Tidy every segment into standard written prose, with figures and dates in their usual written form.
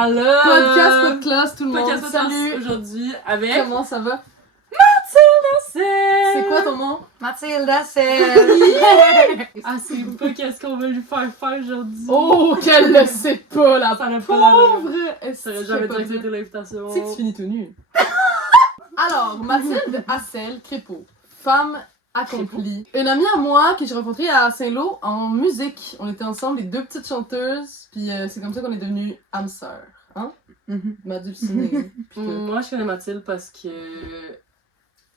Alors, Podcast, podcast, tout le monde. podcast Salut. aujourd'hui avec Comment ça va? c'est C'est quoi ton nom? Mathilda, c'est... Ah, c'est pas qu'est-ce qu'on va lui faire aujourd'hui. Oh, qu'elle le sait pas, la Ça n'a pas d'allure. pauvre! Elle Ça aurait sait jamais pas dû dire. accepter l'invitation. Tu sais que tu finis tout nu. Alors, Mathilde Hassel Crépeau, femme accomplie. Une amie à moi que j'ai rencontrée à Saint-Lô en musique. On était ensemble, les deux petites chanteuses, puis c'est comme ça qu'on est devenues âmes sœurs. Hein? Ma dulcinée. Puis tout. Moi, je connais Mathilde parce que.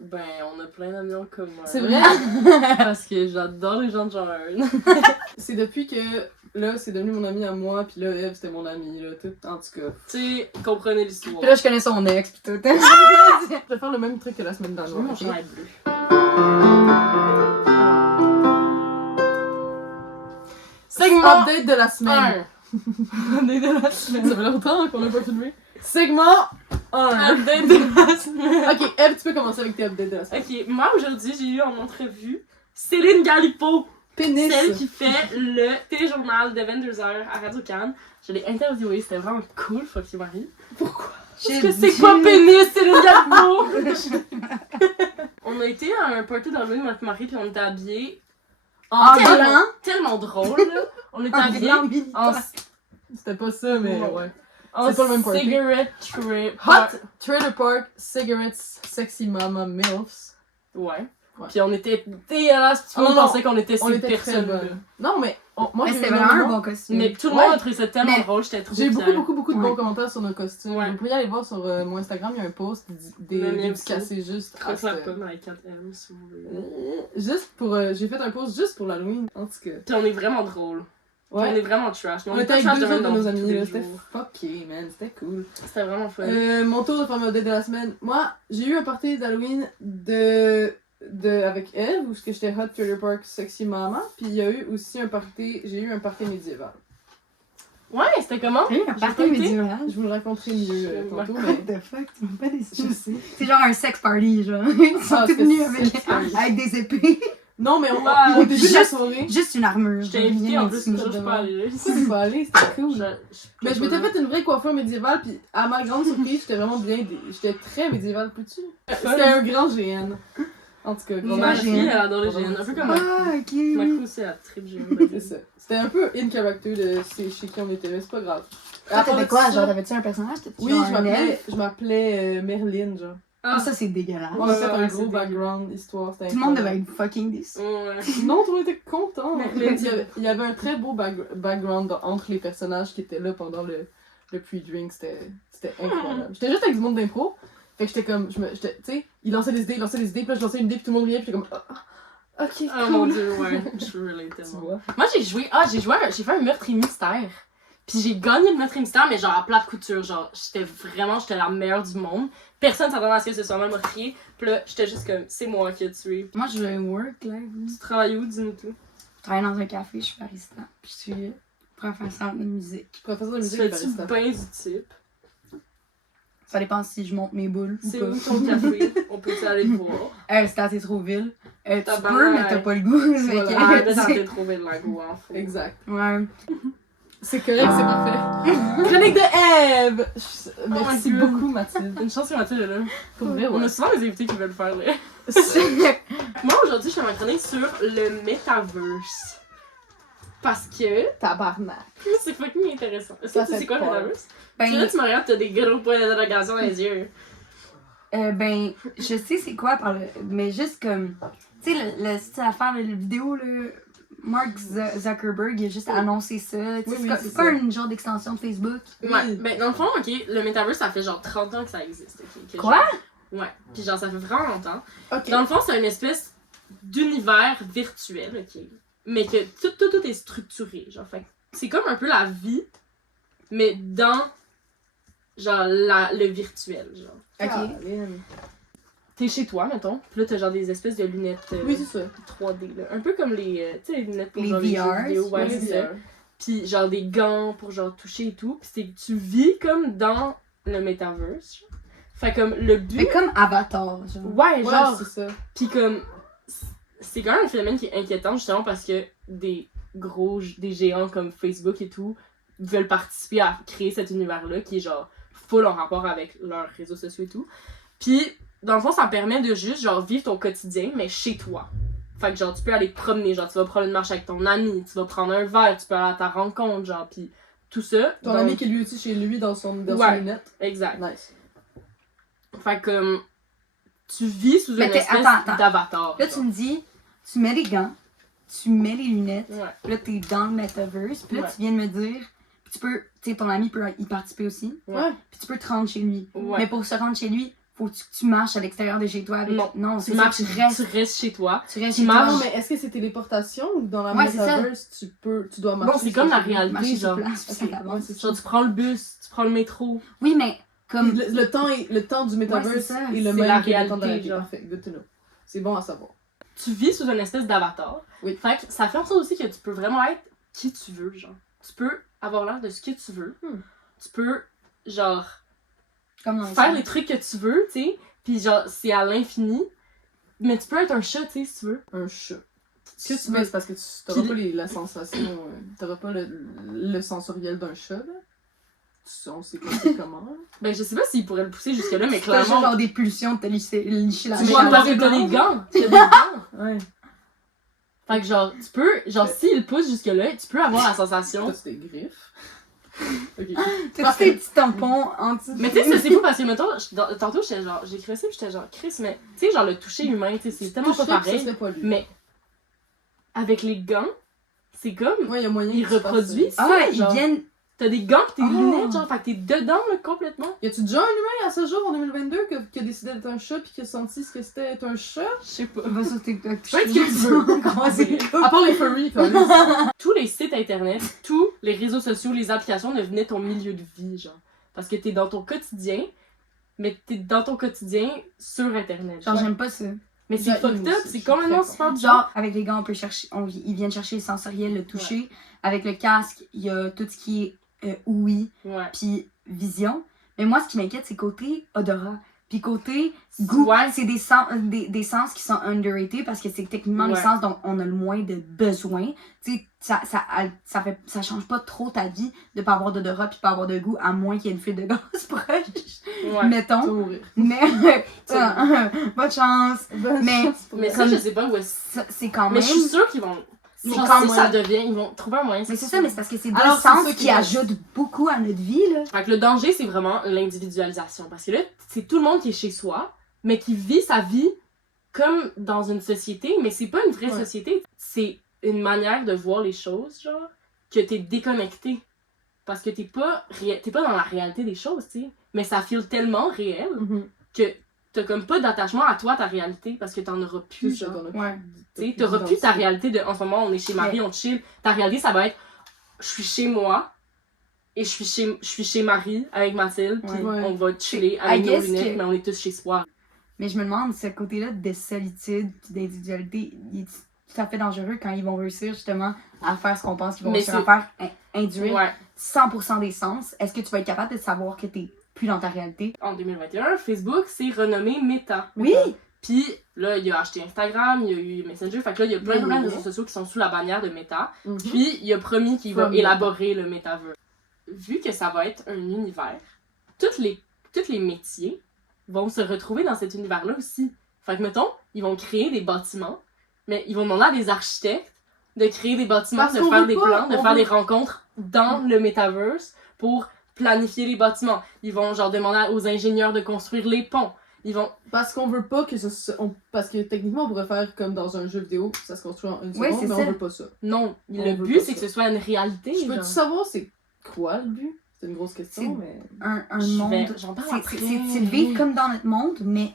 Ben, on a plein d'amis en commun. C'est vrai? Parce que j'adore les gens de genre. C'est depuis que là, c'est devenu mon ami à moi, puis là, Eve, c'était mon ami, là, tout, en tout cas. Tu sais, comprenez l'histoire. Puis là, je connais son ex, pis tout. Je vais faire le même truc que la semaine Je veux mon dernière. chandail bleu. Segment Update de la semaine. 1. Update de la semaine. Ça fait longtemps qu'on n'a pas filmé. Segment 1. Update de la semaine. Ok, Eve, tu peux commencer avec tes updates de la semaine. Ok, moi aujourd'hui, j'ai eu en entrevue Céline Galipo, Pénis. celle qui fait le téléjournal de 22h à Radio-Can. Je l'ai interviewée, c'était vraiment cool, fuck you Marie. Pourquoi? Parce que c'est quoi pénis, Céline Galipo? On a été à un party d'Halloween avec Marie, puis on était habillés En tellement, blanc. tellement drôle, là. On était habillés en, C'était pas ça, mais ouais. en C'est pas le même party. cigarette trip. Hot Trailer Park Cigarettes Sexy Mama Milfs. Ouais. Ouais. Puis on était dégueulasses, puis tout le monde non, pensait qu'on était On ces était très personnes-là. bonnes. Non, mais moi, Mais j'ai c'était eu vraiment un énormément- bon costume. Mais tout le Ouais. monde a trouvé ça tellement Mais drôle, j'étais trop J'ai fière. beaucoup de bons Ouais. commentaires sur nos costumes. Ouais. Vous pouvez aller voir sur mon Instagram, il y a un post Le mien dédicacé juste à Croque la cette- pomme avec 4M si vous voulez. Juste pour. J'ai fait un post juste pour l'Halloween, en tout cas. Puis on est vraiment drôle. On Ouais. est vraiment trash. Mais On était pas avec trash deux même autres de dans nos tous amis, les là. C'était jours. fucké, man. C'était cool. C'était vraiment fun. Mon tour de faire update de la semaine. Moi, j'ai eu un party d'Halloween avec Eve, où j'étais Hot Trailer Park Sexy Mama. Puis il y a eu aussi j'ai eu un party médiéval. Ouais, c'était comment? Hey, un J'ai party pas été. médiéval. Je vous le raconterai mieux tantôt, What mais. the fuck, tu m'as pas déçu. Je sais. C'est genre un sex party, genre. Ils sont Ah, tous c'était venus sex party. avec des épées. Non, mais Ouais. au début de la Juste- soirée. Juste une armure. Je t'ai genre, invité rien en plus, de mais ça, je suis pas allée. Pourquoi tu pas aller? C'était cool. Je Mais je m'étais fait une vraie coiffure médiévale, puis à ma grande surprise, j'étais vraiment bien. J'étais très médiévale, peux-tu? C'était un grand GN. En tout cas, grand Ma GN. fille, elle adore les GN. Un peu comme moi. Ah, ok, Ma oui. crew, c'est la trip GN. C'est ça. C'était un peu in character de chez qui on était, mais c'est pas grave. Toi, t'avais quoi? ça- Genre, t'avais-tu un personnage? T'étais Oui, genre je un elfe? m'appelais Merlin, genre. Ah, ça, c'est dégueulasse. On a fait un ouais, gros c'est background, histoire, c'était Tout le monde devait incroyable. être fucking déçu. Ouais. Non, tout le monde était content. Merlin. Il y avait un très beau background entre les personnages qui étaient là pendant le pre-drink, c'était incroyable. J'étais juste avec du monde d'impro, fait que j'étais comme, tu sais, ils lançaient des idées, puis là je lançais une idée, puis tout le monde riait, puis j'étais comme, ok, cool. Oh mon dieu, ouais. Je relate Tu tellement. vois? Moi, j'ai fait un meurtre et mystère. Puis j'ai gagné le meurtre et mystère, mais genre à plat de couture. Genre, j'étais la meilleure du monde. Personne s'attendait à ce que ce soit moi le meurtrier. Puis là, j'étais juste comme, c'est moi qui ai tué. Moi, je work, là. Tu travailles où, dis-nous tout? Je travaille dans un café, je suis barista. Puis je suis professeur de musique. Professeur de Tu musique et fais-tu barista. bien du type? Ça dépend si je monte mes boules ou C'est pas. où ton café? On peut-tu aller le voir? C'est assez trop ville. Tu Tabarnak. peux, mais t'as pas le goût. Fait Voilà. que, Ah, là, tu ça sais. fait trouver de la goût, hein. Exact. Ouais. C'est correct, c'est parfait. Chronique de Eve! Merci my God. beaucoup, Mathilde. Une chance que Mathilde est là. Pour vrai, On ouais. a souvent des invités qui veulent faire là. Moi, aujourd'hui, je fais ma chronique sur le metaverse. Parce que Tabarnak. c'est fucking intéressant. Est-ce Ça que tu sais fait quoi le peur. metaverse? Tu là, Ben, tu me regardes, t'as des gros points d'interrogation dans les yeux. ben, je sais c'est quoi par le. Mais juste comme. Tu sais, le style affaire, la vidéo, là. Mark Zuckerberg, il a juste annoncé ça. Tu sais, Oui, c'est c'est pas ça. une genre d'extension de Facebook. Ouais, ben dans le fond, ok, le metaverse, ça fait genre 30 ans que ça existe. ok, que Quoi? Ouais, pis genre, ça fait vraiment longtemps. Ok. Dans le fond, c'est une espèce d'univers virtuel, ok, mais que tout est structuré, genre, fait que c'est comme un peu la vie, mais dans, genre, le virtuel, genre. Ok. T'es chez toi, mettons, pis là, t'as genre des espèces de lunettes Oui, c'est ça. 3D, là. Un peu comme les, tu sais, les lunettes pour Les genre les jeux VR, vidéo, ouais, Oui, c'est c'est ça. ça. Pis genre des gants pour genre toucher et tout. Pis tu vis comme dans le metaverse. Genre. Fait comme le but. Mais comme Avatar, genre. Ouais, Ouais, genre. c'est ça. Pis comme. C'est quand même un phénomène qui est inquiétant justement parce que des géants comme Facebook et tout veulent participer à créer cet univers-là qui est genre full en rapport avec leurs réseaux sociaux et tout. Puis, dans le fond, ça permet de juste genre vivre ton quotidien, mais chez toi. Fait que genre, tu peux aller te promener, genre, tu vas prendre une marche avec ton ami, tu vas prendre un verre, tu peux aller à ta rencontre, genre, pis tout ça. Ton donc- ami qui est lui aussi chez lui dans son Ouais. lunette. Exact. Nice. Fait que tu vis sous une Mais espèce attends. d'avatar. Là, tu me dis, tu mets les gants, tu mets les lunettes, Ouais. puis là, t'es dans le metaverse, puis là, Ouais. tu viens de me dire, puis tu peux, tu sais, ton ami peut y participer aussi, Ouais. puis tu peux te rendre chez lui. Ouais. Mais pour se rendre chez lui, faut que tu marches à l'extérieur de chez toi avec. Non, c'est tu ça, marches, tu restes. tu restes chez toi. Tu restes tu chez toi. marches. Non, mais est-ce que c'est téléportation ou dans la Ouais, c'est ça. metaverse, tu dois marcher? Bon, c'est comme la réalité, Marcher sur genre. place, puis ça Ok, avance. ouais, c'est ça. Genre, tu prends le bus, tu prends le métro. Oui, mais comme. Le temps du metaverse Ouais, c'est ça. est le C'est même la que le temps de la réalité, vie. genre. Parfait, good to know. C'est bon à savoir. Tu vis sous une espèce d'avatar. Oui. Fait que ça fait en sorte aussi que tu peux vraiment être qui tu veux, genre. Tu peux avoir l'air de ce que tu veux. Tu peux, genre, Comme dans faire les les trucs que tu veux, tu sais. Pis genre, c'est à l'infini. Mais tu peux être un chat, tu sais, si tu veux. Un chat. Ce que tu Mais veux. c'est parce que tu t'auras Puis- pas la sensation, t'auras pas le sensoriel d'un chat, là. On sait pas c'est comment. Là. Ben, je sais pas s'ils pourraient le pousser jusque-là, mais T'as juste clairement. genre des pulsions de te licher la Tu Mais vois, chair. pas t'as des des gants. gants. T'as des gants. Ouais. Fait que genre, tu peux, genre, s'ils le poussent jusque-là, tu peux avoir la sensation. T'as-tu des griffes? Ok. T'as des petits tampons anti. Mais tu sais, ça, c'est fou parce que, mettons, tantôt, j'étais genre, j'ai écrit ça pis j'étais genre, Chris, mais tu sais, genre, le toucher humain, tu sais, c'est tellement pas Toucher, puis pareil. ça serait pas lui. Mais avec les gants, c'est comme. Ouais, il y a moyen Ils que tu fasses, reproduisent. Ah, ça, ils genre. viennent. T'as des gants pis tes Oh. lunettes, genre, fait que t'es dedans, là, complètement. Y a-tu déjà un humain à ce jour, en 2022, qui a décidé d'être un chat puis qui a senti ce que c'était être un chat? Je sais pas. Va sur TikTok. Fais ce que tu veux. Croiser. À part les furries, quand même. Tous les sites internet, tous les réseaux sociaux, les applications devenaient ton milieu de vie, genre. Parce que t'es dans ton quotidien, mais t'es dans ton quotidien sur internet. Genre, j'aime pas ça. Mais c'est J'aime fucked aussi, up, je c'est suis complètement très super bizarre. Genre, avec les gants, on peut chercher. Ils viennent chercher le sensoriel, le toucher. Avec le casque, il y a tout ce qui est ouïe, Ouais. puis vision. Mais moi, ce qui m'inquiète, c'est côté odorat. Puis côté goût, Ouais. c'est des sens qui sont underrated parce que c'est techniquement les Ouais. sens dont on a le moins de besoin. Tu sais, ça change pas trop ta vie de pas avoir d'odorat puis pas avoir de goût, à moins qu'il y ait une fuite de gaz proche. Ouais. Tu vas Mettons. mourir. Mais, bonne chance. Mais- Mais ça, Comme- je sais pas où est-ce. C'est quand Mais même. je suis sûre qu'ils vont. C'est Genre, quand si même- ça devient, ils vont trouver un moyen. Mais c'est ça, mais c'est parce que c'est deux Alors, c'est sens ça qui qui reste. ajoutent beaucoup à notre vie, là. Fait que le danger, c'est vraiment l'individualisation. Parce que là, c'est tout le monde qui est chez soi, mais qui vit sa vie comme dans une société, mais c'est pas une vraie Ouais. société. C'est une manière de voir les choses, genre, que t'es déconnecté. Parce que t'es pas dans la réalité des choses, tu sais. Mais ça file tellement réel que t'as comme pas d'attachement à toi, ta réalité, parce que t'en auras plus, Plus, genre. Ouais. Tu sais, t'auras plus ta réalité de en ce moment on est chez Marie, on chill. Ta réalité ça va être je suis chez moi et je suis chez Marie avec Mathilde, puis Ouais. on va chiller I avec nos guess lunettes, que- mais on est tous chez soi. Mais je me demande, ce côté-là de solitude puis d'individualité, il est tout à fait dangereux quand ils vont réussir justement à faire ce qu'on pense qu'ils vont Mais réussir à faire, induire Ouais. 100% des sens. Est-ce que tu vas être capable de savoir que t'es plus dans ta réalité? En 2021, Facebook s'est renommé Meta. Oui! Puis là, il a acheté Instagram, il y a eu Messenger, fait que là, il y a plein de Oui. réseaux sociaux qui sont sous la bannière de Meta. Mhm. Puis il a promis qu'il va From élaborer le Metaverse. Vu que ça va être un univers, tous les métiers vont se retrouver dans cet univers-là aussi. Fait que, mettons, ils vont créer des bâtiments, mais ils vont demander à des architectes de créer des bâtiments, Parce de qu'on faire veut des pas, plans, de on faire veut- des rencontres dans le Metaverse pour planifier les bâtiments. Ils vont genre demander aux ingénieurs de construire les ponts. Ils vont... Parce qu'on veut pas que parce que techniquement, on pourrait faire comme dans un jeu vidéo, ça se construit en une Oui, seconde, c'est mais ça. on veut pas ça. Non, On le veut but, pas c'est que ça. ce soit une réalité. Je peux-tu genre. savoir c'est quoi le but? C'est une grosse question, C'est- mais... Un Je monde. vais- j'en parle après. C'est de vivre comme dans notre monde, mais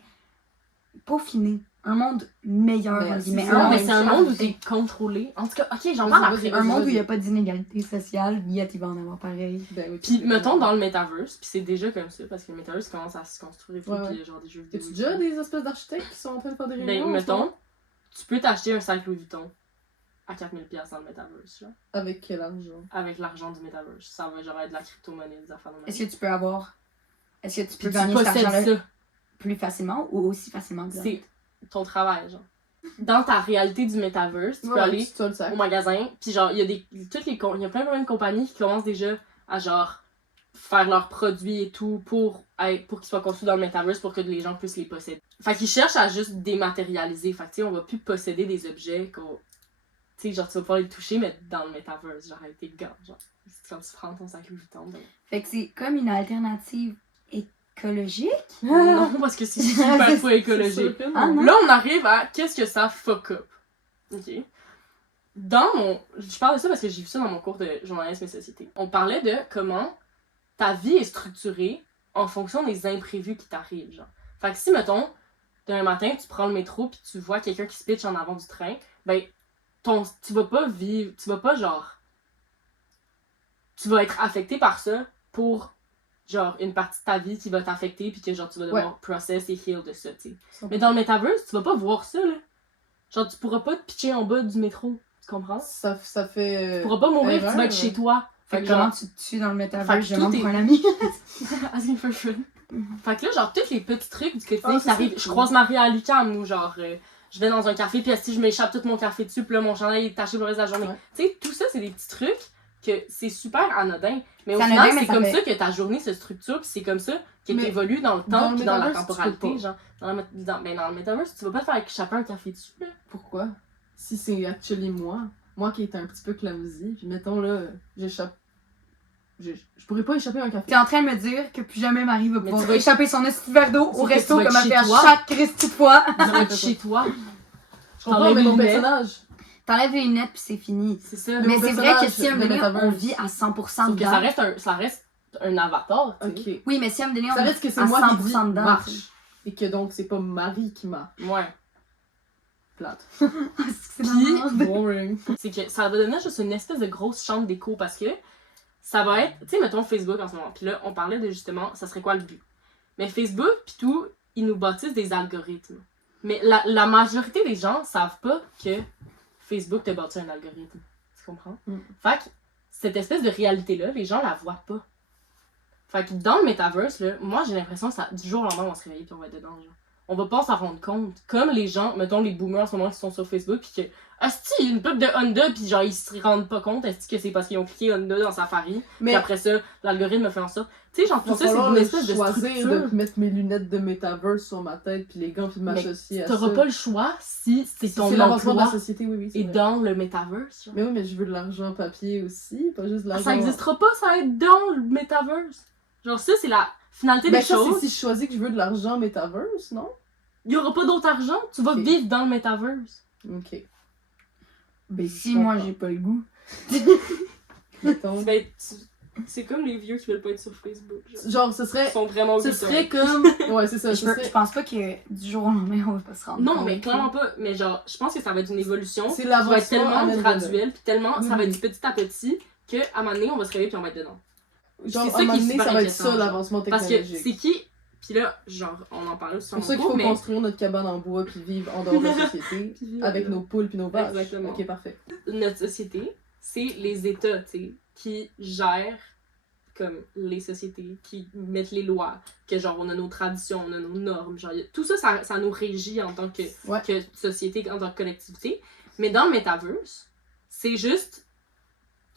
peaufiné. Un monde meilleur, Mais entre c'est guillemets. ça, Non, mais ouais, c'est un ça, monde où c'est- t'es contrôlé. En tout cas, ok, j'en Vas-y, parle vas-y, après. Un monde où il n'y a vas-y. pas d'inégalité sociale, yet il va en avoir pareil. Ben oui, Puis, c'est- mettons, dans le Metaverse, puis c'est déjà comme ça, parce que le Metaverse commence à se construire et tout, Ouais, puis ouais. il y a genre des jeux vidéo. Y'a-tu et déjà tout. des espèces d'architectes qui sont en train de faire des réunions? Ben, en ce moment? mettons, tu peux t'acheter un sac Louis Vuitton à 4000$ dans le Metaverse, genre, Avec quel argent? avec l'argent du Metaverse. Ça va genre être de la crypto-monnaie, des affaires de même. Est-ce que tu peux avoir. Est-ce que tu Puis peux tu gagner cet possèdes argent-là ça. plus facilement ou aussi facilement que ça? C'est ton travail, genre. Dans ta réalité du Metaverse, tu peux aller tu as le sac. au magasin, puis genre, il y a il y a plein de compagnies qui commencent déjà à genre faire leurs produits et tout pour qu'ils soient conçus dans le metaverse pour que les gens puissent les posséder. Fait qu'ils cherchent à juste dématérialiser. Fait que tu sais, on va plus posséder des objets qu'on... Tu sais, genre tu vas pouvoir les toucher, mais dans le metaverse, genre avec tes gants, genre. C'est quand tu prends ton sac Louis Vuitton. Fait que c'est comme une alternative écologique? Non, parce que c'est super C'est- pas écologique. C'est sûr que non. Ah non? Là, on arrive à qu'est-ce que ça fuck up. Ok. Je parle de ça parce que j'ai vu ça dans mon cours de journalisme et société. On parlait de comment ta vie est structurée en fonction des imprévus qui t'arrivent, genre. Fait que si, mettons, demain matin, tu prends le métro pis tu vois quelqu'un qui se pitch en avant du train, ben, tu vas pas vivre, tu vas pas, genre... Tu vas être affecté par ça pour, genre, une partie de ta vie qui va t'affecter pis que, genre, tu vas devoir process et heal de ça, tu sais. Mais dans le metaverse, tu vas pas voir ça, là. Genre, tu pourras pas te pitcher en bas du métro, tu comprends? Ça fait. Tu pourras pas mourir, erreur, tu vas être chez toi. Fait que genre, comment tu te tues dans le Fait metaverse? que Je tout demande est- pour un ami. Asking for friend. Fait que là, genre, tous les petits trucs du quotidien Ah, qui c'est t'arrivent. ça. Je croise Marie à l'UQAM ou genre, je vais dans un café, puis si je m'échappe tout mon café dessus, puis là, mon chandail est taché pour le reste de la journée. Ouais. Tu sais, tout ça, c'est des petits trucs que c'est super anodin. Mais au C'est final, anodin, mais c'est ça comme fait- ça que ta journée se structure, puis c'est comme ça que Mais t'évolues dans le dans temps, le puis dans la metaverse, tu peux temporalité. pas. Genre, dans le metaverse, tu vas pas te faire échapper un café dessus, là. Pourquoi? Si c'est actually moi qui est un petit peu clumsy, puis mettons là, j'échappe. Je pourrais pas échapper à un café. T'es en train de me dire que plus jamais Marie va Mais pouvoir tu vas- échapper son petit verre d'eau C'est au que tu resto vas être comme elle fait chez à toi. chaque Christy de fois. Tu vas être chez toi. Je comprends, t'enlèves mais mon les lunettes. personnage. T'enlèves les lunettes puis c'est fini. C'est ça. Mais mon c'est vrai que personnage si à un de moment donné, on metaverse. vit à 100% Sauf que dedans. ça reste un avatar, tu sais. Ok. Oui, mais si à un moment donné, Ça on reste que vit c'est à moi qui 100% dis dedans. marche. Et que donc c'est pas Marie qui marche. Ouais. Plate. C'est Puis, marrant. Boring. C'est que ça va devenir juste une espèce de grosse chambre d'écho parce que ça va être, tu sais, mettons Facebook en ce moment. Puis là, on parlait de justement, ça serait quoi le but? Mais Facebook, puis tout, ils nous bâtissent des algorithmes. Mais la majorité des gens savent pas que Facebook te bâtit un algorithme. Tu comprends? Mm. Fait que cette espèce de réalité-là, les gens la voient pas. Fait que dans le metaverse, là, moi j'ai l'impression que ça, du jour au lendemain, on va se réveiller puis on va être dedans. Genre. On va pas s'en rendre compte. Comme les gens, mettons les boomers en ce moment qui sont sur Facebook puis que asti, il y a une pub de Honda puis genre ils se rendent pas compte est-ce que c'est parce qu'ils ont cliqué Honda dans Safari Mais puis après ça l'algorithme fait en sorte. Tu sais genre il va tout ça c'est falloir une espèce de choisir structure. de mettre mes lunettes de metaverse sur ma tête puis les gants puis de m'associer à ça. T'auras pas le choix si c'est Si ton c'est l'avancement de la emploi société, oui, c'est est vrai. dans le metaverse. Genre. Mais oui, mais je veux de l'argent papier aussi, pas juste de l'argent. Ça existera pas, ça va être dans le metaverse. Genre ça c'est la finalité Mais des ça, choses. c'est si je choisis que je veux de l'argent metaverse, non? Il y aura pas d'autre argent, tu vas Ok. vivre dans le metaverse. Ok. Ben si Je moi comprends. j'ai pas le goût. Mettons. C'est comme les vieux qui veulent pas être sur Facebook. Genre, ce Ils serait. sont vraiment Ce vieux, serait comme. Ouais, c'est ça. Je Ce peux- serait... je pense pas que du jour au lendemain on va pas se rendre Non, compte. mais clairement pas. Mais genre, je pense que ça va être une évolution C'est qui va être l'avancement tellement à graduelle, puis tellement, Oui, ça va oui. être petit à petit, qu'à un moment donné, on va se réveiller puis on va être dedans. Genre, C'est ça à un qui moment est donné, super ça va être inquiétant, ça genre. l'avancement Parce que technologique. c'est qui. Puis là, genre, on en parlait aussi C'est en pour ça qu'il cours, faut mais construire notre cabane en bois puis vivre en dehors de la société Puis vivre avec là. nos poules puis nos vaches. Exactement. Ok, parfait. notre société, c'est les États, tu sais, qui gèrent comme les sociétés, qui mettent les lois, que genre on a nos traditions, on a nos normes, genre tout ça, ça nous régit en tant que, Ouais. que société, en tant que collectivité. Mais dans le metaverse, c'est juste,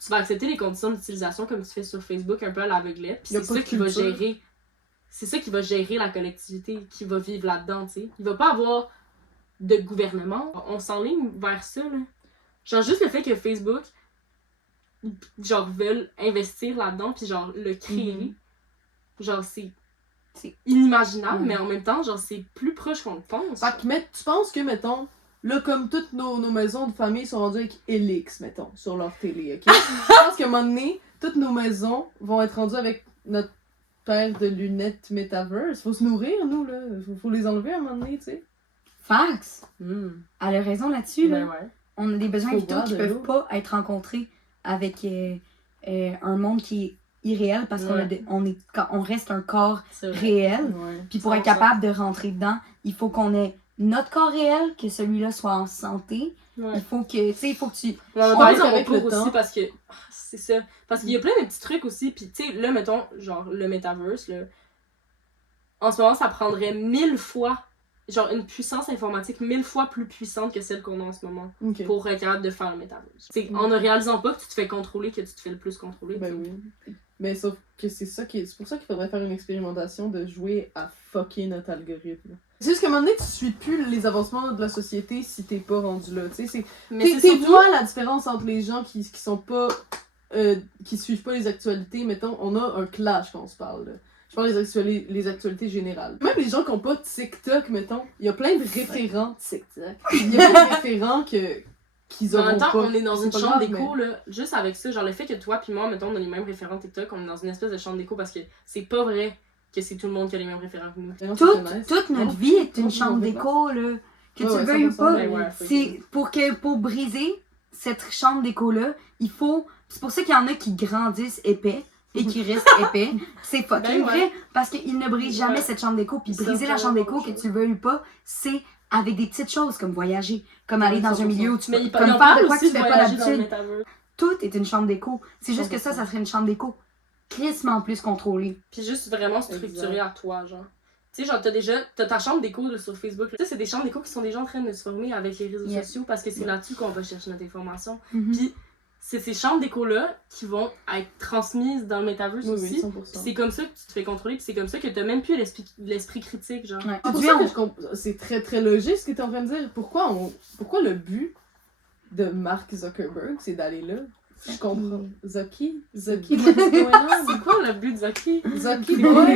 tu vas accepter les conditions d'utilisation comme tu fais sur Facebook, un peu à l'aveuglette, puis Y a c'est pas ça de qui va culture. gérer. C'est ça qui va gérer la collectivité, qui va vivre là-dedans, tu sais. Il va pas avoir de gouvernement. On s'enligne vers ça, là. Genre, juste le fait que Facebook, genre, veulent investir là-dedans, puis genre, le créer, genre, c'est inimaginable, Mhm. mais en même temps, genre, c'est plus proche qu'on le pense. Fait que, tu penses que, mettons, là, comme toutes nos maisons de famille sont rendues avec Elix, mettons, sur leur télé, ok? Je pense qu'à un moment donné, toutes nos maisons vont être rendues avec notre paire de lunettes metaverse. Faut se nourrir, nous, là. Faut les enlever à un moment donné, tu sais. Fax! Hmm. Elle a raison là-dessus, là. Ben ouais. On a des besoins Faut vitaux boire qui de peuvent l'eau. pas être rencontrés avec un monde qui est irréel parce qu'on a Ouais. on reste un corps C'est vrai. réel. Ouais. Puis pour être 100%. capable de rentrer dedans, il faut qu'on ait notre corps réel, que celui-là soit en santé. Ouais. Il faut que, tu sais, il faut que tu... On en a Je parlé pense dans mon qu'avec cours le aussi temps- parce que c'est ça. Parce qu'il y a plein de petits trucs aussi. Puis tu sais, là, mettons, genre le metaverse, là, en ce moment, ça prendrait 1000 fois, genre une puissance informatique 1000 fois plus puissante que celle qu'on a en ce moment Ok. pour être capable de faire le metaverse. C'est en ne réalisant pas que tu te fais contrôler que tu te fais le plus contrôler. Ben tu sais. oui. Mais sauf que c'est pour ça qu'il faudrait faire une expérimentation de jouer à fucker notre algorithme. C'est juste qu'à un moment donné, tu suis plus les avancements de la société si t'es pas rendu là. Tu sais, t'es vois la différence entre les gens qui sont pas. Qui suivent pas les actualités. Mettons, on a un clash quand on se parle. Là. Je parle les actualités générales. Même les gens qui ont pas TikTok, mettons, il y a plein de référents TikTok. Il y a plein de référents qu'ils auront pas. En même temps, on est dans une chambre grave, d'écho, là, juste avec ça, genre le fait que toi puis moi, mettons, on a les mêmes référents TikTok, on est dans une espèce de chambre d'écho parce que c'est pas vrai que c'est tout le monde qui a les mêmes référents que nous. Toute notre vie est une chambre d'écho, là. Que tu le veuilles ou pas. C'est pour briser cette chambre d'écho-là, il faut... C'est pour ça qu'il y en a qui grandissent épais et qui restent épais. C'est fucking vrai, parce qu'ils ne brisent jamais cette chambre d'écho. Puis briser la chambre d'écho, que tu le veuilles ou pas, c'est avec des petites choses comme voyager, comme aller dans un milieu où tu peux... Comme faire de quoi que tu fais pas d'habitude. Tout est une chambre d'écho. C'est juste que ça serait une chambre d'écho crissement plus contrôlée. Puis juste vraiment structurée à toi, genre. Tu sais, genre, t'as ta chambre d'écho là, sur Facebook. Tu sais, c'est des chambres d'écho qui sont déjà en train de se former avec les réseaux sociaux parce que c'est là-dessus qu'on va chercher notre information. Puis c'est ces chambres d'écho-là qui vont être transmises dans le Metaverse aussi. Puis c'est comme ça que tu te fais contrôler, puis c'est comme ça que t'as même plus l'esprit critique, genre. Ouais. C'est pour ça que c'est très très logique ce que t'es en train de dire. Pourquoi le but de Mark Zuckerberg, c'est d'aller là? Je comprends. Zucky, c'est quoi le but de Zucky?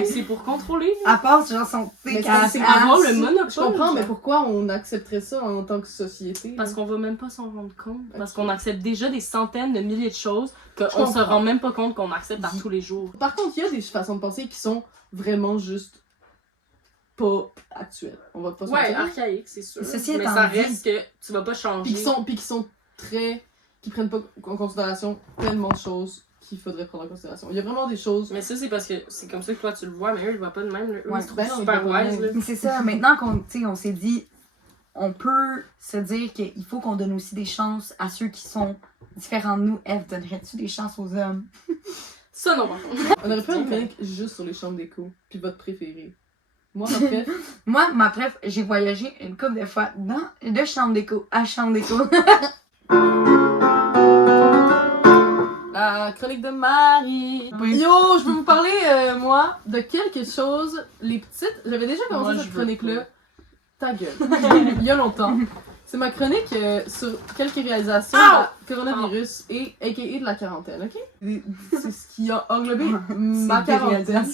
C'est pour contrôler. À part genre son c'est avoir le monopole. Je comprends, mais pourquoi on accepterait ça en tant que société? Parce qu'on va même pas s'en rendre compte. Parce qu'on accepte déjà des centaines de milliers de choses qu'on se rend même pas compte qu'on accepte à tous les jours. Par contre, il y a des façons de penser qui sont vraiment juste pas actuelles. On va pas se mentir. Archaïques, c'est sûr. Mais ça reste que tu vas pas changer. Puis qui sont très... qui prennent pas en considération tellement de choses qu'il faudrait prendre en considération. Il y a vraiment des choses... Mais ça, c'est parce que c'est comme ça que toi tu le vois, mais eux, ils le voient pas de même. Eux, ils se trouvent super wise. Mais c'est ça, maintenant qu'on s'est dit, on peut se dire qu'il faut qu'on donne aussi des chances à ceux qui sont différents de nous. Eve, donnerais-tu des chances aux hommes? Ça, non, par contre. On aurait fait une chronique juste sur les chambres d'écho, puis votre préféré. Moi, ma préf, j'ai voyagé une couple de fois de chambre d'écho à chambre d'écho. La chronique de Marie. Yo, je peux vous parler, moi, de quelque chose. Les petites... J'avais déjà commencé cette chronique-là. Ta gueule. Il y a longtemps. C'est ma chronique sur quelques réalisations de coronavirus et a.k.a. de la quarantaine, ok? C'est ce qui a englobé ma quarantaine.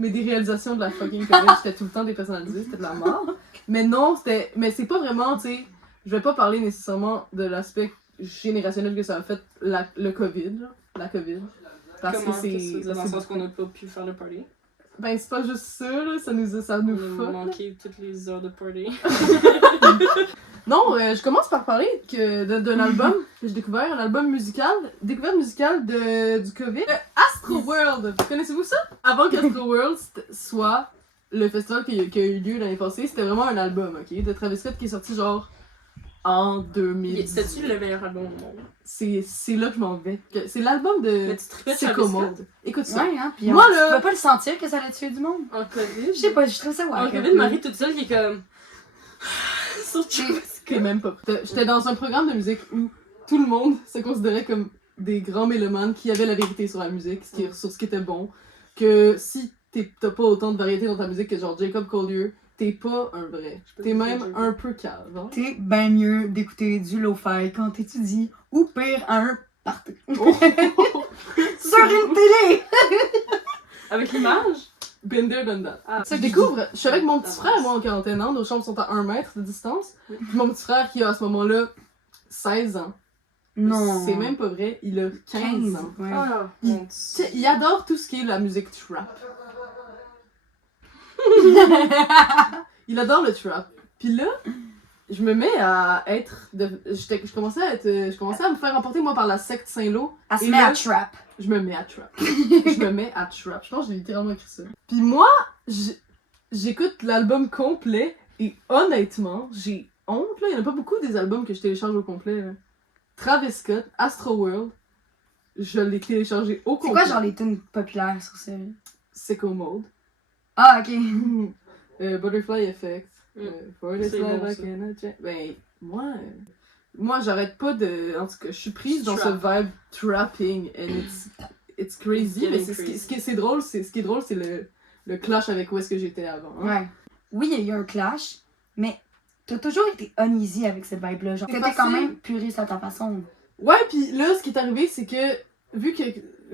Mais des réalisations de la fucking COVID, j'étais tout le temps dépersonnalisée, c'était de la mort. Mais non, mais c'est pas vraiment, tu sais... Je vais pas parler nécessairement de l'aspect générationnel que ça a fait le COVID, là. La COVID. Parce que c'est dans le sens qu'on n'a pas pu faire le party. Ben c'est pas juste ça, là, ça nous on a manqué toutes les heures de party. Non, je commence par parler d'un album que j'ai découvert, un album musical, découverte musicale du COVID. Astro World, connaissez-vous ça? Avant qu'Astro World soit le festival qui a eu lieu l'année passée, c'était vraiment un album, ok, de Travis Scott qui est sorti genre en 2000. C'est-tu le meilleur album au monde? C'est là que je m'en vais. C'est l'album de Sicko Mode. Écoute ça. Ouais, hein, pis moi, tu vas pas le sentir que ça allait tuer du monde? En COVID? Je sais pas, je trouve ça En COVID, Marie toute seule qui est comme... T'es même pas... J'étais dans un programme de musique où tout le monde se considérait comme des grands mélomanes qui avaient la vérité sur la musique, sur ce qui était bon. Que si t'as pas autant de variété dans ta musique que genre Jacob Collier, t'es pas un vrai. T'es même un peu cave. Hein? T'es bien mieux d'écouter du lo-fi quand t'étudies, ou pire, un party. Sur une télé! Avec l'image? Been there, done that. Je découvre, je suis avec mon petit frère, moi en quarantaine ans, nos chambres sont à 1 mètre de distance. Puis mon petit frère qui a à ce moment-là 16 ans. Non. C'est même pas vrai, il a 15 ans. Ouais. Il adore tout ce qui est la musique trap. Il adore le trap. Puis là, je me mets à être... Je commençais à me faire emporter, moi, par la secte Saint-Lô. À se mettre à trap. Je me mets à trap. Je me mets à trap. Je pense que j'ai littéralement écrit ça. Puis moi, j'écoute l'album complet et honnêtement, j'ai honte, là. Il y en a pas beaucoup des albums que je télécharge au complet, là. Travis Scott, Astro World, je l'ai téléchargé au complet. C'est quoi genre les tunes populaires sur ça? Sicko Mode. Ah, ok. Butterfly Effect. For this C'est life bon, I ça. cannot change. Ben, moi j'arrête pas de... En tout cas, je suis prise dans ce vibe trapping and it's crazy, Getting mais crazy. ce qui est drôle, c'est le clash avec où est-ce que j'étais avant. Hein. Ouais. Oui, il y a eu un clash, mais t'as toujours été uneasy avec cette vibe-là. Genre, C'est t'étais quand facile. même puriste à ta façon. Ouais, puis là, ce qui est arrivé, c'est que, vu que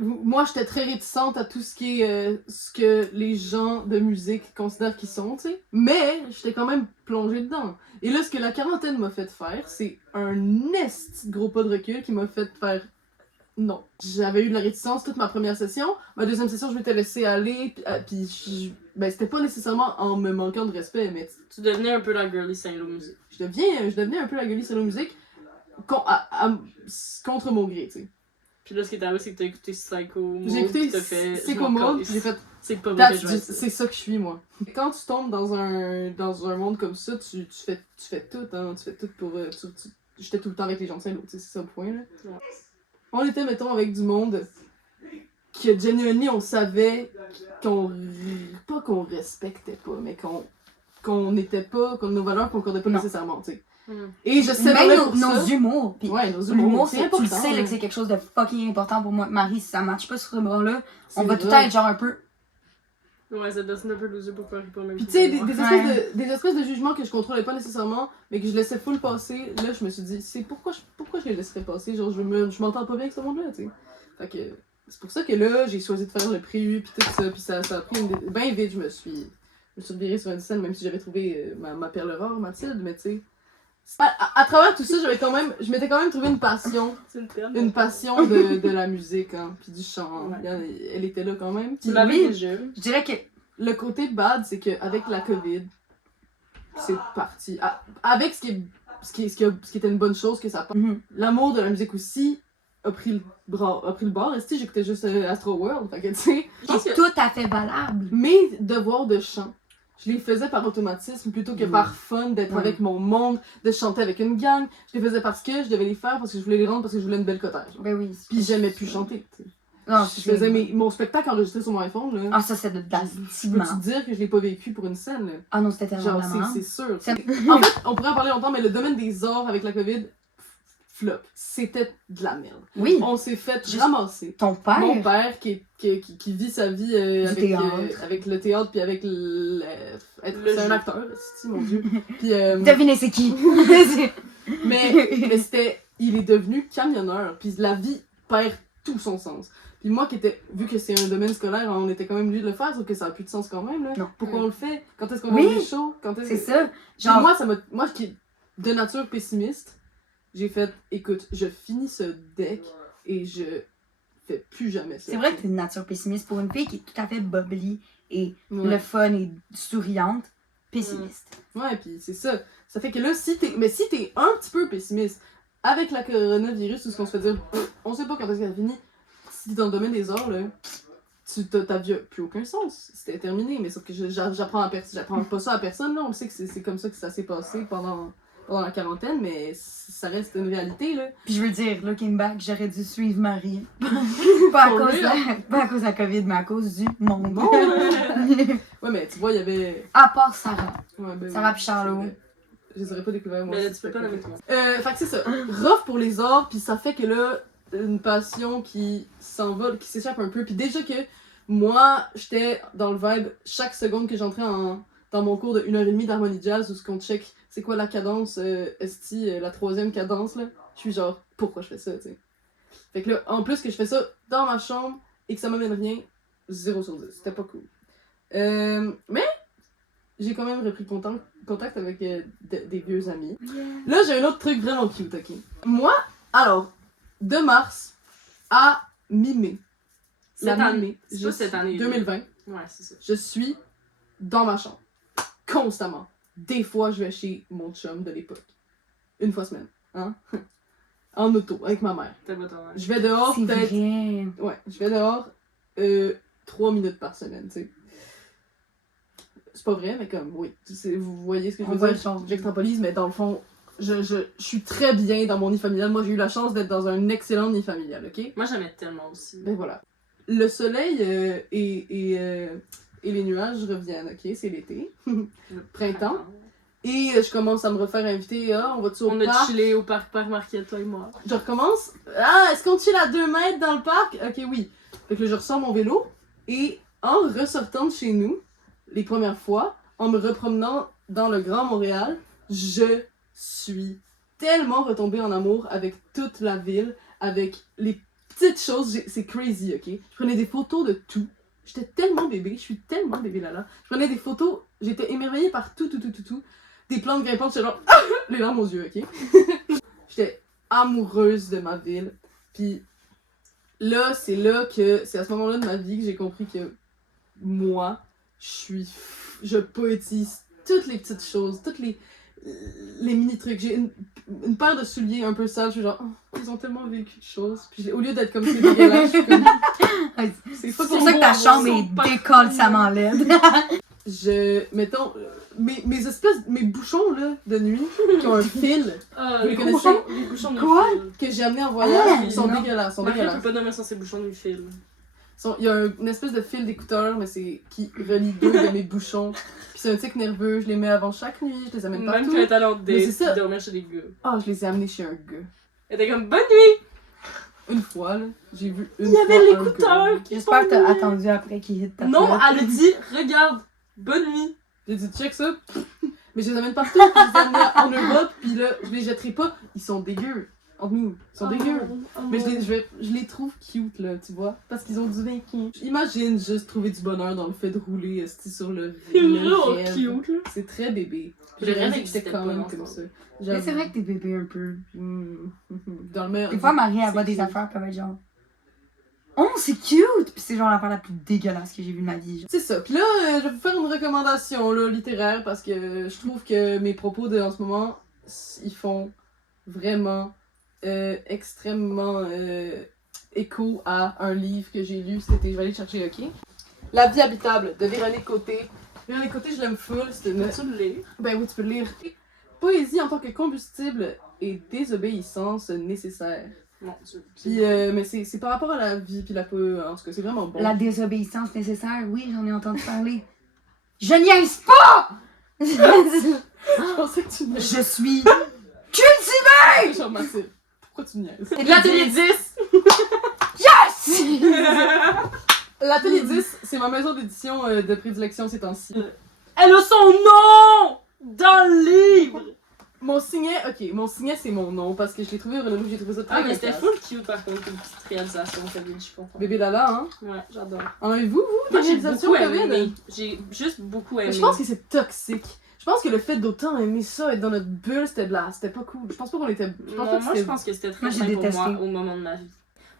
moi, j'étais très réticente à tout ce qui est ce que les gens de musique considèrent qu'ils sont, tu sais. Mais j'étais quand même plongée dedans. Et là, ce que la quarantaine m'a fait faire, c'est un esti de gros pas de recul qui m'a fait faire non. J'avais eu de la réticence toute ma première session. Ma deuxième session, je m'étais laissée aller, puis ben, c'était pas nécessairement en me manquant de respect, mais Tu devenais un peu la girly Saint-Lô musique. je devenais un peu la gueule sur la musique contre mon gré, tu sais. Puis là, ce qui est arrivé, c'est que t'as écouté Psycho Mode. J'ai écouté puis t'as fait. Psycho Mode, puis j'ai fait C'est pas vrai que That's je vais just- être ça. c'est ça que je suis, moi. Quand tu tombes dans un monde comme ça, tu fais tout, hein. Tu fais tout pour. J'étais tout le temps avec les gens de Saint-Lô, tu sais, c'est ça le point, là. Ouais. On était, mettons, avec du monde que, genuinely, on savait pas qu'on respectait pas, mais qu'on n'était pas, que nos valeurs concordaient pas Non. nécessairement, tu sais. Mm. Et je sais Même pour ça. nos humours. Puis Ouais, nos l'humour, humours, c'est tu le important, sais là, hein. que c'est quelque chose de fucking important pour moi et Marie. Si ça matche pas sur ce bord-là, on C'est va tout le vrai. temps être genre un peu. Ouais, ça donne un peu loser pour pas pas même. Puis tu sais, des Ouais. espèces de jugements que je contrôlais pas nécessairement, mais que je laissais full passer, là je me suis dit, c'est pourquoi je les laisserais passer, genre je m'entends pas bien avec ce monde-là, tu sais. Fait que c'est pour ça que là, j'ai choisi de faire le prévu, puis tout ça, puis ça a pris ben vite, je me suis revirée sur une scène, même si j'avais trouvé ma perle rare, Mathilde, mais tu sais. À travers tout ça, je m'étais quand même trouvé une passion C'est le terme. de la musique, hein, puis du chant, Ouais. elle était là quand même. Tu Puis m'avais Oui. déjà. Je dirais que. le côté bad, c'est qu'avec la COVID, c'est parti. Avec ce qui était une bonne chose que ça part. Mhm. L'amour de la musique aussi a pris le bord. Et j'écoutais juste Astro World, fait que tu sais. Je pense que C'est tout à fait valable. Mes devoirs de chant, je les faisais par automatisme plutôt que Mhm. par fun d'être Ouais. avec mon monde, de chanter avec une gang. Je les faisais parce que je devais les faire parce que je voulais les rendre parce que je voulais une belle cottage. Ben oui. Puis j'aimais plus chanter. tu sais. Non, Je faisais mon spectacle enregistré sur mon iPhone, là. Ah, ça, c'est de Peux-tu bâtiment. dire que je l'ai pas vécu pour une scène, là? Ah non, c'était tellement Genre, de la merde. c'est sûr. C'est- En fait, on pourrait en parler longtemps, mais le domaine des arts avec la COVID, flop. C'était de la merde. Oui, On s'est fait Juste- ramasser. ton père. Mon père, qui vit sa vie théâtre. avec le théâtre, puis avec c'est un jeu. acteur, c'est mon dieu. Puis, Devinez c'est qui. mais il est devenu camionneur, puis la vie perd tout son sens. Puis moi vu que c'est un domaine scolaire, on était quand même obligé de le faire, sauf que ça a plus de sens quand même, là. Non. Pourquoi on le fait? Quand est-ce qu'on Oui. a des shows? Quand est-ce C'est que... ça. Genre, Genre, moi qui est de nature pessimiste, j'ai fait, écoute, je finis ce deck et je fais plus jamais ça. c'est vrai que t'es une nature pessimiste pour une fille qui est tout à fait bubbly et Ouais. le fun et souriante. Pessimiste. Ouais, puis c'est ça. Ça fait que là, si t'es un petit peu pessimiste, avec la coronavirus, tout ce qu'on se fait dire, on sait pas quand est-ce qu'elle finit, si t'es dans le domaine des arts, là, ta vie a plus aucun sens. C'était terminé, mais sauf que j'apprends pas ça à personne, là. On le sait que c'est comme ça que ça s'est passé pendant la quarantaine, mais ça reste une réalité, là. Puis je veux dire, looking back, j'aurais dû suivre Marie. pas, à For cause real? pas à cause de la COVID, mais à cause du monde. Bon. Ouais, mais tu vois, il y avait... à part Sarah. Ouais, ben, Sarah oui, puis Charlot. c'est vrai. Je les aurais pas découvert, moi. Mais aussi, tu peux fait pas que- nommer toi. Fait que c'est ça. Rough pour les arts, puis ça fait que là, une passion qui s'envole, qui s'échappe un peu. Puis déjà que moi, j'étais dans le vibe chaque seconde que j'entrais dans mon cours de 1h30 d'harmonie jazz où ce qu'on check c'est quoi la cadence, la troisième cadence, là. Je suis genre, pourquoi je fais ça, tu sais. Fait que là, en plus que je fais ça dans ma chambre et que ça m'amène rien, 0 sur 10. C'était pas cool. Mais j'ai quand même repris contact avec des vieux amis. Là, j'ai un autre truc vraiment cute, ok? Moi, alors, de mars à mi-mai. Cette la année. mi-mai, C'est pas cette année. 2020, Ouais, c'est ça. je suis dans ma chambre. Constamment. Des fois, je vais chez mon chum de l'époque. Une fois semaine. Hein? En auto, avec ma mère. T'as pas ton âge. Je vais dehors C'est peut-être... vrai. Ouais, je vais dehors 3 minutes par semaine, tu sais. C'est pas vrai, mais comme, oui. Vous voyez ce que je On veux voit dire? le genre. J'extrapolise, mais dans le fond, je suis très bien dans mon nid familial. Moi, j'ai eu la chance d'être dans un excellent nid familial, ok? Moi, j'aimais tellement aussi. Ben voilà. Le soleil et les nuages reviennent, ok? C'est l'été. Printemps. Et je commence à me refaire inviter. On va-tu au On a parc? chillé au parc Marquette, toi et moi. Je recommence. Ah, est-ce qu'on chill à 2 mètres dans le parc? Ok, oui. Fait que là, je ressors mon vélo et en ressortant de chez nous, les premières fois, en me repromenant dans le Grand Montréal, je suis tellement retombée en amour avec toute la ville, avec les petites choses. C'est crazy, ok? Je prenais des photos de tout. J'étais tellement bébé, je suis tellement bébé là. Je prenais des photos, j'étais émerveillée par tout. Des plantes grimpantes, j'étais genre les larmes aux yeux, ok? J'étais amoureuse de ma ville. Puis là, c'est à ce moment-là de ma vie que j'ai compris que moi, je poétise toutes les petites choses, toutes les mini-trucs. J'ai une paire de souliers un peu sales, je suis genre, oh, ils ont tellement vécu de choses. Puis au lieu d'être comme c'est dégueulasse, je suis comme... C'est pour ça que ta chambre est décollemment laide. Mettons, mes bouchons là, de nuit, qui ont un fil, vous les connaissez? Les bouchons de Quoi? fil. Que j'ai amené en voyage, ils sont non. dégueulasses, Ma fille peut pas nommer ça ses bouchons de fil. Il y a une espèce de fil d'écouteur, mais qui relie deux de mes bouchons. Puis c'est un tic nerveux, je les mets avant chaque nuit, je les amène Même partout. quand elle est allée en Mais date, c'est ça. puis dormir chez des gars. Ah, je les ai amenés chez un gars. Elle était comme bonne nuit! Une fois, là, j'ai vu une Il y fois avait un l'écouteur gars. qui J'espère que t'as tombait. attendu après qu'il hit ta Non, porte. elle a dit regarde, bonne nuit. J'ai dit check ça, mais je les amène partout, je les amène en Europe, puis là, je les jetterai pas. Ils sont dégueux, entre nous, ils sont dégueux. Mais je les trouve cute, là, tu vois, parce qu'ils ont du vécu. J'imagine juste trouver du bonheur dans le fait de rouler sur le rêve. cute là. C'est très bébé. Le J'ai rêve réalisé que existait j'étais quand pas même dans comme ce ça. Mais c'est vrai que t'es bébé un peu. Dans le meilleur. Des fois, Marie, elle c'est voit des cute. affaires comme genre. Oh, c'est cute! Puis c'est genre l'affaire la plus dégueulasse que j'ai vue de ma vie. C'est ça. Puis là, je vais vous faire une recommandation là, littéraire parce que je trouve que mes propos en ce moment, ils font vraiment extrêmement écho à un livre que j'ai lu cet été. Je vais aller le chercher, ok? La vie habitable de Véronique Côté. Véronique Côté, je l'aime full. C'est une... Tu le lire? Ben oui, tu peux le lire. Poésie en tant que combustible et désobéissance nécessaire. Non, Puis, mais c'est par rapport à la vie, puis en tout cas, c'est vraiment bon. La désobéissance nécessaire, oui, j'en ai entendu parler. Je niaise pas! Je pensais que tu me Je suis cultivée! Genre, Mathilde, pourquoi tu me niaises? L'atelier 10! L'Atelier 10, c'est ma maison d'édition de prédilection ces temps-ci. Elle a son nom! Dans le livre! Mon signet, c'est mon nom parce que je l'ai trouvé vraiment, j'ai trouvé ça très Ah, mais c'était classe. full cute par contre, une petite réalisation, Covid, je suis contente. Bébé Lala, hein? Ouais, j'adore. En avez-vous, des Moi, j'ai réalisations beaucoup COVID? aimé. J'ai juste beaucoup aimé. Mais je pense que c'est toxique. Je pense que le fait d'autant aimer ça, être dans notre bulle, c'était pas cool. Je pense pas qu'on était... Non, moi, je pense que c'était très Moi, j'ai simple pour détesté. moi au moment de ma vie.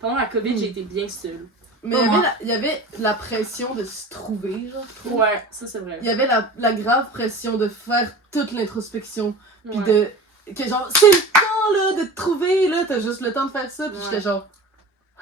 Pendant la COVID, j'ai été bien seule. Mais il y avait la pression de se trouver, genre, je trouve. Ouais, ça c'est vrai. Il y avait la grave pression de faire toute l'introspection. Puis Ouais. que genre, c'est le temps là de te trouver, là, t'as juste le temps de faire ça. Puis Ouais. j'étais genre,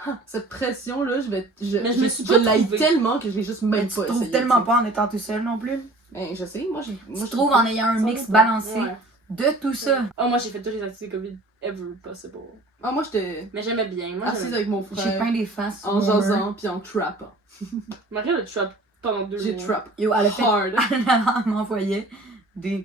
ah, cette pression là, Mais je me suis pas l'haïs trouvée. tellement que je l'ai juste Mais même tu pas te trouves essayé, tellement tu pas en étant tout seul non plus. sais. Ben, je sais, moi Tu je trouves en ayant un Ça mix dépend. balancé Ouais. de tout ça. Oh, moi j'ai fait toutes les activités COVID ever possible. Ah, moi j'étais Mais j'aimais bien. Moi assise j'aimais. avec mon J'ai frère, peint des faces. en sur mon jasant, puis en trappant. Marie a trap pendant 2 J'ai jours. trap. mur. Yo, elle a fait. Hard. Elle m'envoyait des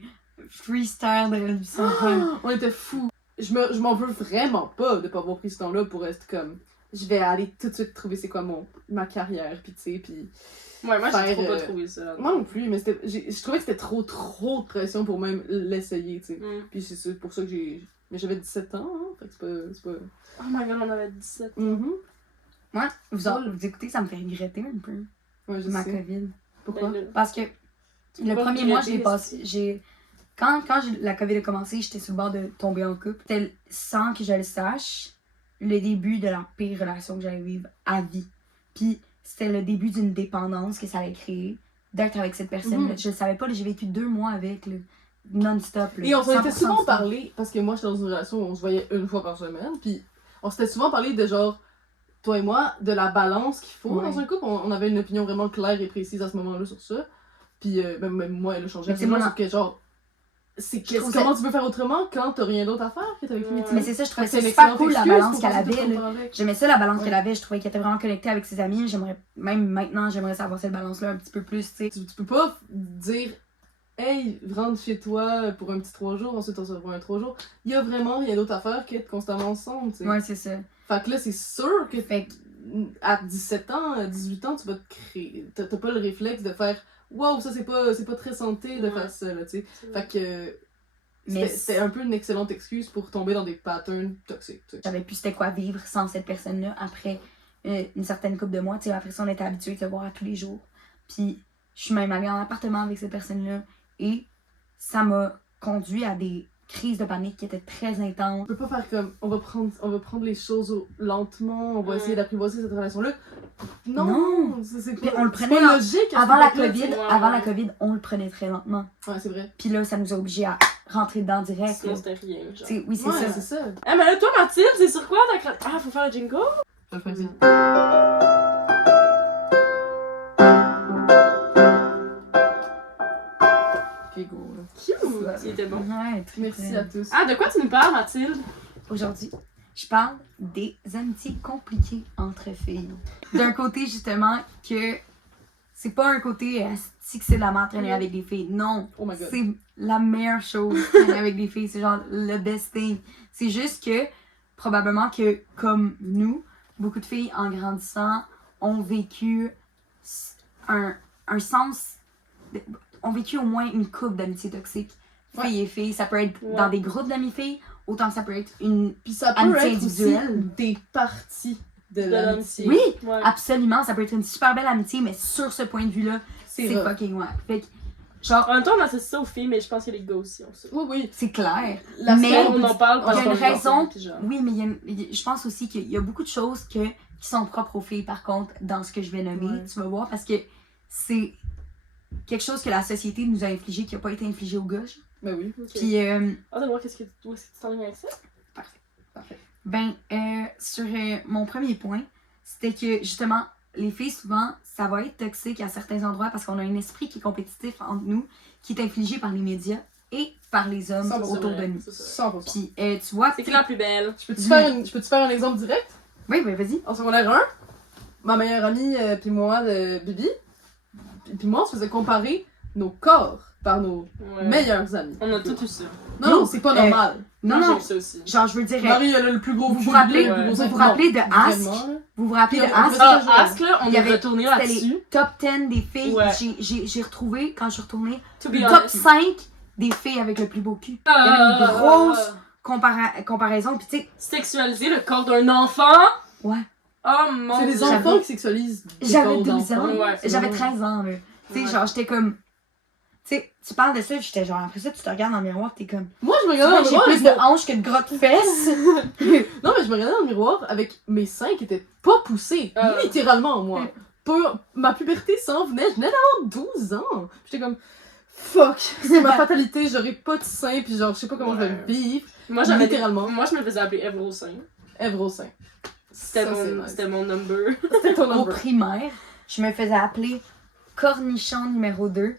freestyles de son frère. On était fous. Je m'en veux vraiment pas de pas avoir pris ce temps-là pour être comme, je vais aller tout de suite trouver c'est quoi ma carrière, puis tu sais, puis... Ouais, moi j'ai Faire, trop pas trouvé ça. Moi non plus, mais je trouvais que c'était trop de pression pour même l'essayer, tu sais. Puis c'est pour ça que mais j'avais 17 ans, hein, fait que c'est pas... Oh my god, on avait 17. Mhm. Moi, vous écoutez, ça me fait regretter un peu Ouais, je ma sais. COVID. Pourquoi? Ben, là, Parce que tu peux le pas premier mois, je l'ai regretter, passé. Quand la COVID a commencé, j'étais sur le bord de tomber en couple. C'était sans que je le sache, le début de la pire relation que j'allais vivre à vie. Puis c'était le début d'une dépendance que ça allait créer, d'être avec cette personne-là. Mhm. Je le savais pas, là, j'ai vécu 2 mois avec, là, non-stop. là, Et on s'en était 100% souvent du temps. parlé, parce que moi j'étais dans une relation où on se voyait une fois par semaine, puis on s'était souvent parlé de genre, toi et moi, de la balance qu'il faut Ouais. dans un couple. On avait une opinion vraiment claire et précise à ce moment-là sur ça. Puis même moi, elle a changé. Mais c'est absolument, moi, sauf que genre, Je trouve comment tu peux faire autrement quand t'as rien d'autre à faire que t'es avec une Ouais. Mais c'est ça, je trouvais ça une super excellente cool, la excuse balance pour qu'elle passer tout avait. ton là. temps avec. J'aimais ça, la balance Ouais. qu'elle avait. Je trouvais qu'elle était vraiment connectée avec ses amis. Même maintenant, j'aimerais savoir cette balance-là un petit peu plus, tu sais. Tu peux pas dire, hey, rentre chez toi pour un petit 3 jours, ensuite on se revoit un 3 jours. Il y a vraiment rien d'autre à faire qu'être constamment ensemble, tu sais. Ouais, c'est ça. Fait que là, c'est sûr que Fait que à 17 ans, 18 ans, tu vas te créer. T'as pas le réflexe de faire wow, ça c'est pas très santé de faire ça, là, tu sais. Fait que. C'était un peu une excellente excuse pour tomber dans des patterns toxiques, tu sais. J'avais plus c'était quoi vivre sans cette personne-là après une certaine couple de mois. Tu sais, après ça, on était habitués de se voir à tous les jours. Puis, je suis même allée en appartement avec cette personne-là. Et ça m'a conduit à des crises de panique qui étaient très intenses. On peut pas faire comme on va prendre les choses lentement, on va essayer d'apprivoiser cette relation-là. Non. C'est Puis pas, on le c'est prenait pas logique. avant la COVID, on le prenait très lentement. Ouais, c'est vrai. Puis là, ça nous a obligés à rentrer dedans direct. Sinon, c'était rien, genre. Oui, c'est Ouais, ça. c'est ça. Ah, mais là, toi, Mathilde, c'est sur quoi ta Ah, faut faire le jingle? Je le fais. Ok, go. Cute! Il était bon. Ouais, très, Merci très. à tous. Ah, de quoi tu nous parles, Mathilde? Aujourd'hui, je parle des amitiés compliquées entre filles. D'un côté, justement, que c'est pas un côté asti que c'est de la merde traîner avec des filles. Non, Oh my god. c'est la meilleure chose traîner avec des filles. C'est genre le best thing. C'est juste que, probablement que, comme nous, beaucoup de filles, en grandissant, ont vécu un sens... ont vécu au moins une couple d'amitiés toxiques. Filles et filles, ça peut être dans des groupes d'amis-filles, autant que ça peut être une Puis ça peut amitié être individuelle. aussi des parties de l'amitié. Oui, Ouais. absolument, ça peut être une super belle amitié, mais sur ce point de vue-là, c'est rough. fucking wack. Fait que, genre, En même temps, on associe ça aux filles, mais je pense que les gars aussi ont ça. Oui, oui. c'est clair. L'aspect- Mais on en parle il y parce a qu'on une est raison. enfants, genre. Oui, mais je pense aussi qu'il y a beaucoup de choses qui sont propres aux filles, par contre, dans ce que je vais nommer, Ouais. tu vas voir, parce que c'est quelque chose que la société nous a infligé, qui n'a pas été infligé aux gars. Genre. Ben oui. Ok. Puis, Ah, de voir où est-ce que tu t'enlignes avec ça? Parfait. ben, sur mon premier point, c'était que justement, les filles, souvent, ça va être toxique à certains endroits parce qu'on a un esprit qui est compétitif entre nous, qui est infligé par les médias et par les hommes 100% autour de vrai, nous. c'est ça. 100%. Puis, tu vois, C'est qui la plus belle? Je peux-tu faire un exemple direct? oui, vas-y. En secondaire 1, ma meilleure amie puis moi, Bibi, puis moi, on se faisait comparer nos corps par nos Ouais. meilleurs amis. On a tout eu ça. Non, c'est pas normal. Non, Moi, j'ai non, eu ça aussi. genre, je veux dire, Marie, elle a le plus gros vous cul, vous rappelez- le plus gros vous sein. vous rappelez de Non, Ask? vraiment, là. vous vous rappelez de Puis on Ask? faisait Ah, toujours- Ask, là, on Il y est avait- retourné C'était là-dessus. les top 10 des filles. Ouais. J'ai retrouvé, quand je suis retournée, To be le top honest. 5 des filles avec le plus beau cul. Il y avait une grosse Ah. comparaison, puis tu sais, Sexualiser le corps d'un enfant? Ouais. Oh mon C'est les Dieu. enfants qui sexualisent des j'avais corps 12 ans, d'enfants. Ouais, c'est j'avais vraiment- 13 ans, là. Tu sais, Ouais. genre, j'étais comme... Tu sais, tu parles de ça, j'étais genre, après ça, tu te regardes dans le miroir, t'es comme... Moi, je me Tu regardais vois, dans le j'ai miroir. plus de hanches que de gros de fesses. Non, mais je me regardais dans le miroir avec mes seins qui étaient pas poussés. Littéralement, moi. Ma puberté s'en venait. Je venais d'avoir 12 ans. J'étais comme, fuck, c'est ma fatalité, j'aurais pas de seins, puis genre, je sais pas comment je vais Ouais. vivre. Moi, j'avais Littéralement. Moi, je me faisais appeler Evro 5. Èvre au sein. C'était Ça, c'est mon, nice. c'était mon number. C'était ton Au number. primaire, je me faisais appeler cornichon numéro 2.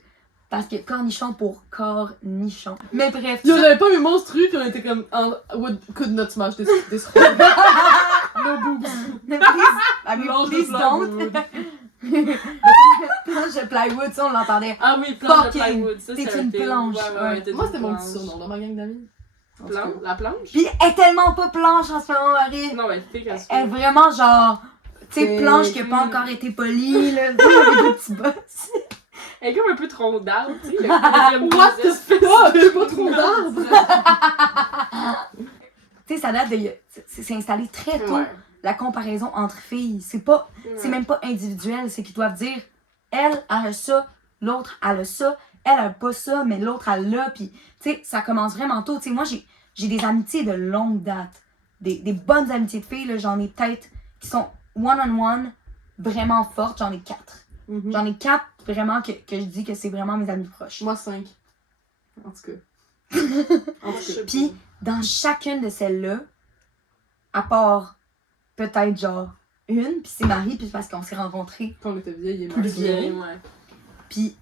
Parce que cornichon pour cornichon. Mais bref, Yo, j'avais pas mes monstrues, puis on était comme, could not smash this hole. No boobs. mais please, I mean, Planche de please don't. plywood. Planche de plywood, ça, on l'entendait. Ah oui, planche de Fucking, plywood. Ça, t'es c'était une un thing. planche, Ouais, ouais. ouais, t'es Moi, une c'était mon planche. petit surnom dans ma gang d'amis. En tout cas. La planche? Puis elle est tellement pas planche en ce moment, Marie. Non, mais t'es qu'elle Elle est vraiment genre... Tu sais, C'est- planche qui a pas encore été polie, là. Tu sais, avec des petits bosses. Elle est comme un peu trondante, tu sais. Il y a What des the espèces fuck? de- J'ai pas trop d'arbres! Tu sais, ça date de... C'est installé très tôt, Ouais. la comparaison entre filles. C'est même pas individuel, c'est qu'ils doivent dire elle a ça, l'autre elle a ça, elle a pas ça, mais l'autre elle l'a. Puis, tu sais, ça commence vraiment tôt. Tu sais, moi, j'ai des amitiés de longue date. Des bonnes amitiés de filles, là, j'en ai peut-être qui sont one-on-one, vraiment fortes. J'en ai 4. Mhm. J'en ai 4 vraiment que je dis que c'est vraiment mes amis proches. Moi, 5. En tout cas. En tout cas. Puis, dans chacune de celles-là, à part peut-être genre une, puis c'est Marie, puis c'est parce qu'on s'est rencontrés, Quand on était vieille et Plus mince. vieille. Ouais. puis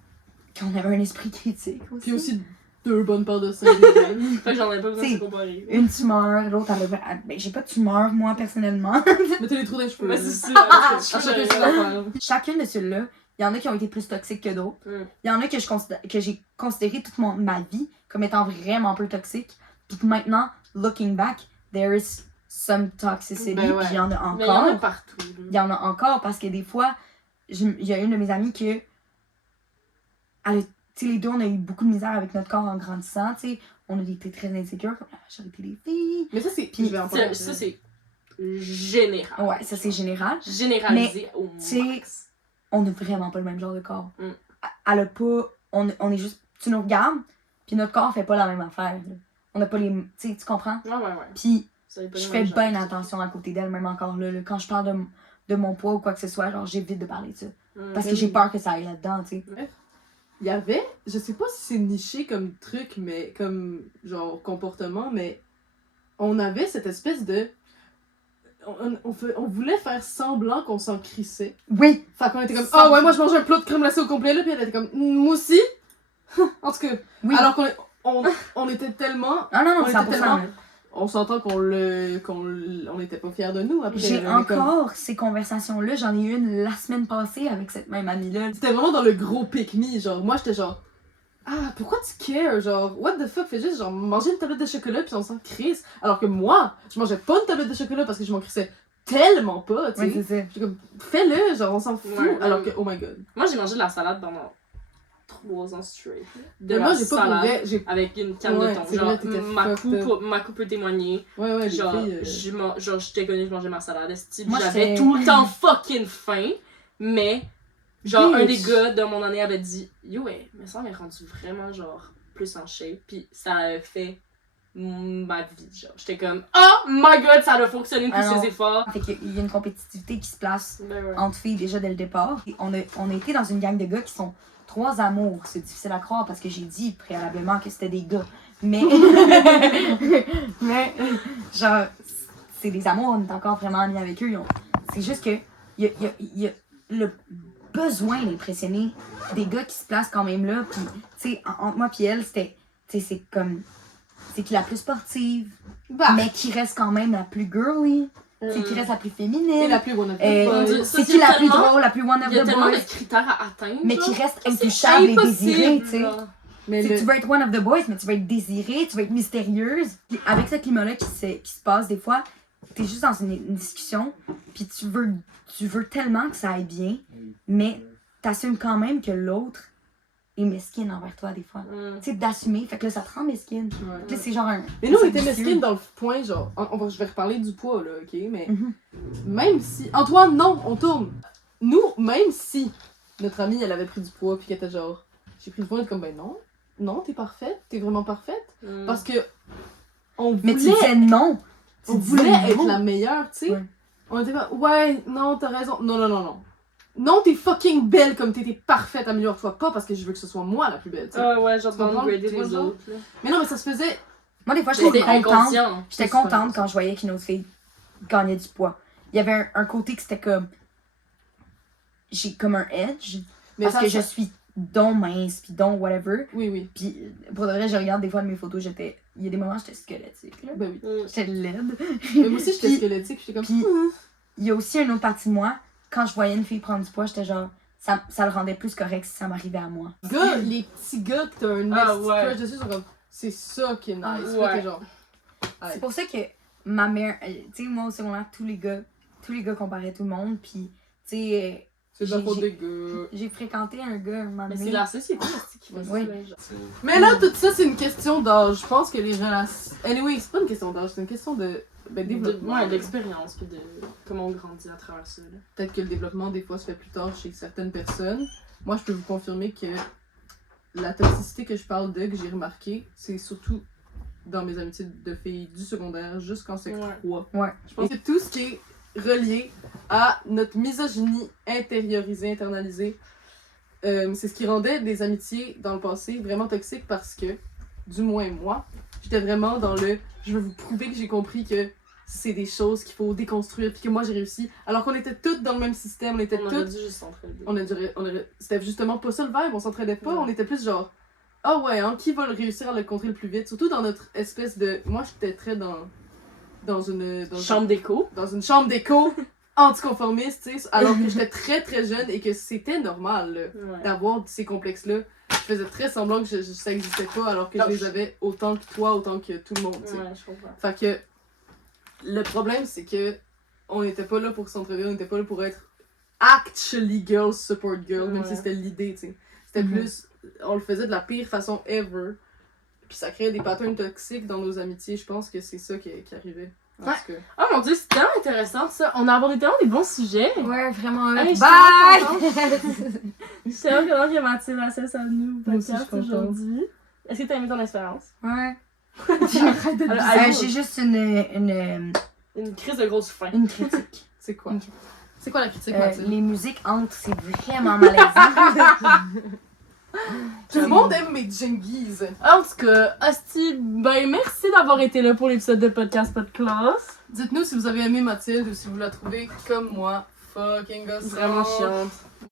qu'on avait un esprit critique aussi. Puis aussi 2 bonnes paires de seins. visuels. Fait que j'en ai pas besoin de T'sais, se comparer. Une tumeur, l'autre elle avait... Ben, j'ai pas de tumeur, moi, personnellement. Mettez les trous dans les cheveux. Mais là. c'est ça. À chacun ses affaires. Chacune de celles-là, il y en a qui ont été plus toxiques que d'autres. Mm. Il y en a que j'ai considéré toute ma vie comme étant vraiment peu toxique. Puis que maintenant, looking back, there is some toxicity, Ben ouais. puis il y en a Mais il y en a encore. partout. Il y en a encore parce que des fois, il y a une de mes amies que. Elle a, tu sais, les deux, on a eu beaucoup de misère avec notre corps en grandissant, tu sais. On a été très insécures, comme la majorité des filles. Mais ça, c'est. Puis je vais en parler. Ça, c'est général. Ouais, ça c'est général. Généralisé au tu max. On a vraiment pas le même genre de corps. Mm. Elle a pas. On est juste. Tu nous regardes, puis notre corps fait pas la même affaire. Là. On n'a pas les. Tu sais, tu comprends? Ouais. Puis Ça veut pas je dire fais même bien genre. attention à côté d'elle, même encore là. Quand je parle de mon poids ou quoi que ce soit, genre j'évite de parler de ça. Parce que j'ai peur que ça aille là-dedans, tu sais. Il y avait, je sais pas si c'est niché comme truc, mais comme genre comportement, mais on avait cette espèce de. On voulait faire semblant qu'on s'en crissait. Oui! Fait qu'on était comme, ah ouais, moi je mangeais un plat de crème glacée au complet là, puis elle était comme, moi aussi! En tout cas, Oui. alors qu'on était tellement. Ah non, on était 100%. tellement- là. On s'entend on n'était pas fiers de nous après. J'ai là, mais comme- encore ces conversations-là. J'en ai eu une la semaine passée avec cette même amie-là. C'était vraiment dans le gros pick-me, genre, moi j'étais genre, ah, pourquoi tu cares, genre, what the fuck, fais juste genre manger une tablette de chocolat puis on s'en crisse. Alors que moi, je mangeais pas une tablette de chocolat parce que je m'en crissais tellement pas, tu sais. Ouais, c'est ça. J'étais comme, fais-le, genre, on s'en fout. Ouais, alors ouais. que, oh my god. Moi, j'ai mangé de la salade pendant 3 ans straight. De Mais la moi, j'ai pas pour salade vrai, j'ai. avec une canne Ouais, de thon. c'est Genre, vrai, t'étais ma coupe peut témoigner. Ouais, les Genre, filles, genre j'étais connue, je mangeais ma salade. Moi, J'avais j'étais- tout le temps fucking faim. Mais, genre, un des Bitch. gars de mon année avait dit yo, ouais, mais ça m'est rendu vraiment, genre, plus en shape. Puis ça a fait ma vie. Genre, j'étais comme, oh my god, ça a fonctionné tous Alors, ces efforts. Fait qu'il y a une compétitivité qui se place Ben ouais. entre filles déjà dès le départ. Et on a été dans une gang de gars qui sont 3 amours. C'est difficile à croire parce que j'ai dit préalablement que c'était des gars. Mais. Mais, genre, c'est des amours, on est encore vraiment amis avec eux. C'est juste que il y a le besoin d'impressionner des gars qui se placent quand même là. Puis, tu sais, entre moi et elle, c'était. Tu sais, c'est comme. C'est qui la plus sportive, bah, mais qui reste quand même la plus girly. C'est qui reste la plus féminine. et la plus bonne of the Euh, boys. Ça, c'est c'est qui la plus tellement- drôle, la plus one of Il y a the tellement boys. de critères à atteindre. Mais genre. qui reste C'est intouchable et impossible, désirée, tu sais. genre. Mais C'est le- que tu veux être one of the boys, mais tu vas être désirée, tu vas être mystérieuse. Puis avec ce climat-là qui se passe des fois, t'es juste dans une discussion, puis tu veux tellement que ça aille bien, mais t'assumes quand même que l'autre est mesquine envers toi des fois. Mm. Tu sais, d'assumer, fait que là, ça te rend mesquine. Ouais. Puis là, c'est genre un... Mais nous, on c'est était vicieux. mesquines dans le point, genre, je vais reparler du poids, là, ok? Mais Mhm. même si. Antoine, non, on tourne! Nous, même si notre amie, elle avait pris du poids, puis qu'elle était genre, j'ai pris du poids, elle était comme, ben non, t'es parfaite, t'es vraiment parfaite. Mm. Parce que. On Mais tu voulait, disais non. Tu on disais voulait non. être la meilleure, tu sais. Ouais. On était pas, ouais, non, t'as raison. Non. Non, t'es fucking belle comme t'es parfaite, améliore-toi pas parce que je veux que ce soit moi la plus belle, tu sais. Ah ouais, genre Tu comprends? downgrader Tu vois, les genre? autres. là. Mais non, mais ça se faisait. Moi, des fois, J'étais j'étais contente. inconscient. J'étais C'est super contente quand je voyais qu'une autre fille gagnait du poids. Il y avait un côté que c'était comme... J'ai comme un edge, Mais parce ça, que ça- je suis donc mince, puis donc whatever. Oui. Puis pour de vrai, je regarde des fois de mes photos, j'étais... Il y a des moments où j'étais squelettique, là. Ben oui. Mm. J'étais laide. Mais moi aussi, j'étais Puis- squelettique, j'étais comme. puis- Il y a aussi une autre partie de moi, quand je voyais une fille prendre du poids, j'étais genre... Ça le rendait plus correct si ça m'arrivait à moi. Gars, les petits gars que t'as un Ah, nasty ouais. crush dessus sont comme. C'est ça qui est nice. Ah, Puis là, t'es ouais. genre. Ouais. C'est pour ça que ma mère... Tu sais, moi au secondaire, tous les gars comparaient tout le monde, puis tu sais... C'est de la j'ai- faute des gars. J'ai fréquenté un gars un moment Mais donné. c'est la société qui fait ça. Oui. là, genre. Mais là, tout ça, c'est une question d'âge. Je pense que les relations. Anyway, c'est pas une question d'âge, c'est une question de. Ben, développement. Ouais, d'expérience, puis de comment on grandit à travers ça. là. Peut-être que le développement, des fois, se fait plus tard chez certaines personnes. Moi, je peux vous confirmer que la toxicité que je parle de, que j'ai remarqué, c'est surtout dans mes amitiés de filles du secondaire jusqu'en sec Ouais. 3. Ouais. Je pense que tout ce qui est relié à notre misogynie intériorisée, internalisée, c'est ce qui rendait des amitiés dans le passé vraiment toxiques parce que, du moins moi, j'étais vraiment dans le je veux vous prouver que j'ai compris que c'est des choses qu'il faut déconstruire puis que moi j'ai réussi. Alors qu'on était toutes dans le même système, on était On aurait toutes. dû juste s'entraider. C'était justement pas ça le vibe, on s'entraidait pas, Ouais. on était plus genre ah ouais, hein, qui va le réussir à le contrer le plus vite? Surtout dans notre espèce de. Moi j'étais très dans une Chambre d'écho. dans une chambre d'écho anticonformiste, tu sais, alors que j'étais très très jeune et que c'était normal là, Ouais. d'avoir ces complexes-là. Je faisais très semblant que ça existait pas alors que Non, je les je- avais autant que toi, autant que tout le monde, tu sais. Ouais, je comprends. Fait que le problème, c'est que on n'était pas là pour s'entraider, on n'était pas là pour être actually girls support girl, même si c'était l'idée, tu sais. C'était plus, on le faisait de la pire façon ever. Puis ça créait des patterns toxiques dans nos amitiés. Je pense que c'est ça qui arrivait. Ouais. Oh mon dieu, c'est tellement intéressant ça. On a abordé tellement des bons sujets. Ouais, vraiment. Hey, Bye! Je suis tellement contente que Mathilde a ça nous Moi aussi, je suis podcast contente. aujourd'hui. Est-ce que t'as aimé ton expérience? Ouais. Alors, J'ai juste une crise de grosse faim. critique. C'est quoi? C'est quoi la critique, Euh, Mathilde? les musiques entrent, c'est vraiment malaisant. Tout le monde aime mes jingies. En tout cas, Asti, ben merci d'avoir été là pour l'épisode de Podcast Podcast. Dites-nous si vous avez aimé Mathilde ou si vous la trouvez comme moi fucking gossante. Vraiment chiante.